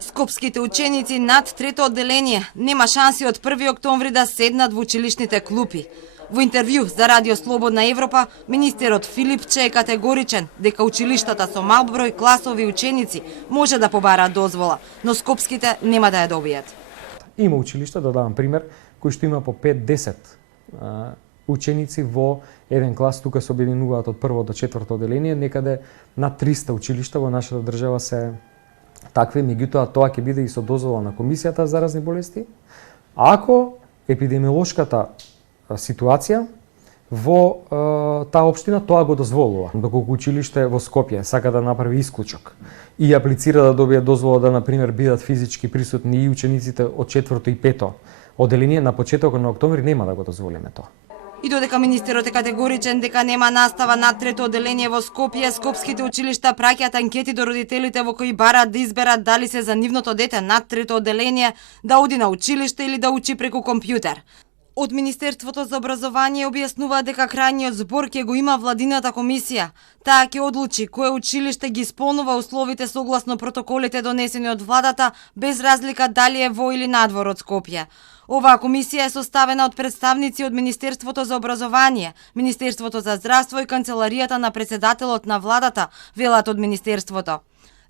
Скопските ученици над трето одделение нема шанси од 1 октомври да седнат во училишните клупи. Во интервју за Радио Слободна Европа, министерот Филипче е категоричен дека училиштата со мал број класови и ученици може да побараат дозвола, но скопските нема да ја добијат. Има училишта, да давам пример, кои што има по 5-10 ученици во еден клас, тука се обединуваат од 1 до 4 одделение, некаде над 300 училишта во нашата држава се такви, меѓутоа тоа ќе биде и со дозвола на Комисијата за заразни болести, ако епидемиолошката ситуација во таа општина тоа го дозволува. Доколку училиште во Скопје сака да направи исклучок и аплицира да добие дозвола да, например, бидат физички присутни и учениците од 4 и 5 одделение, на почетокот на октомври нема да го дозволиме тоа. И додека министерот е категоричен дека нема настава над трето одделение во Скопје, скопските училишта праќаат анкети до родителите во кои бараат да изберат дали се за нивното дете над трето одделение да оди на училиште или да учи преку компјутер. Од Министерството за образование објаснува дека крајниот збор ќе го има владината комисија. Таа ќе одлучи кое училиште ги исполнува условите согласно протоколите донесени од владата, без разлика дали е во или надвор од Скопје. Оваа комисија е составена од представници од Министерството за образование, Министерството за здравство и Канцеларијата на председателот на владата, велат од Министерството.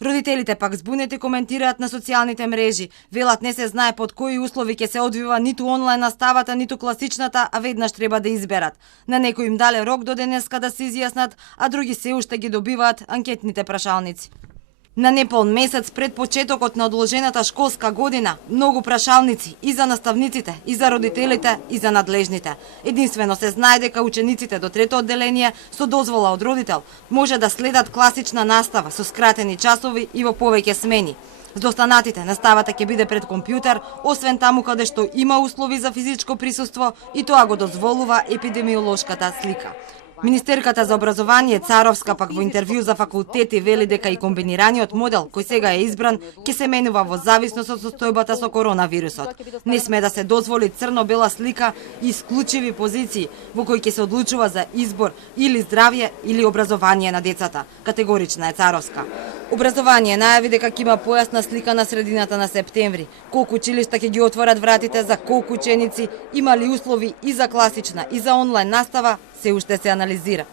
Родителите пак збунети коментираат на социјалните мрежи. Велат не се знае под кои услови ќе се одвива ниту онлайн наставата, ниту класичната, а веднаш треба да изберат. На некои им дале рок до денеска да се изјаснат, а други се уште ги добиваат анкетните прашалници. На неполн месец пред почетокот на одложената школска година, многу прашалници и за наставниците, и за родителите, и за надлежните. Единствено се знае дека учениците до трето одделение со дозвола од родител може да следат класична настава со скратени часови и во повеќе смени. За останатите наставата ќе биде пред компјутер, освен таму каде што има услови за физичко присуство и тоа го дозволува епидемиолошката слика. Министерката за образование Царовска пак во интервју за факултети вели дека и комбинираниот модел кој сега е избран ќе се менува во зависност од состојбата со коронавирусот. Не сме да се дозволи црно-бела слика и исклучиви позиции во кои ќе се одлучува за избор или здравје или образование на децата. Категорична е Царовска. Образование најави дека ќе има појасна слика на средината на септември. Колку училишта ќе ги отворат вратите, за колку ученици, има ли услови и за класична и за онлайн настава, се уште се анализира.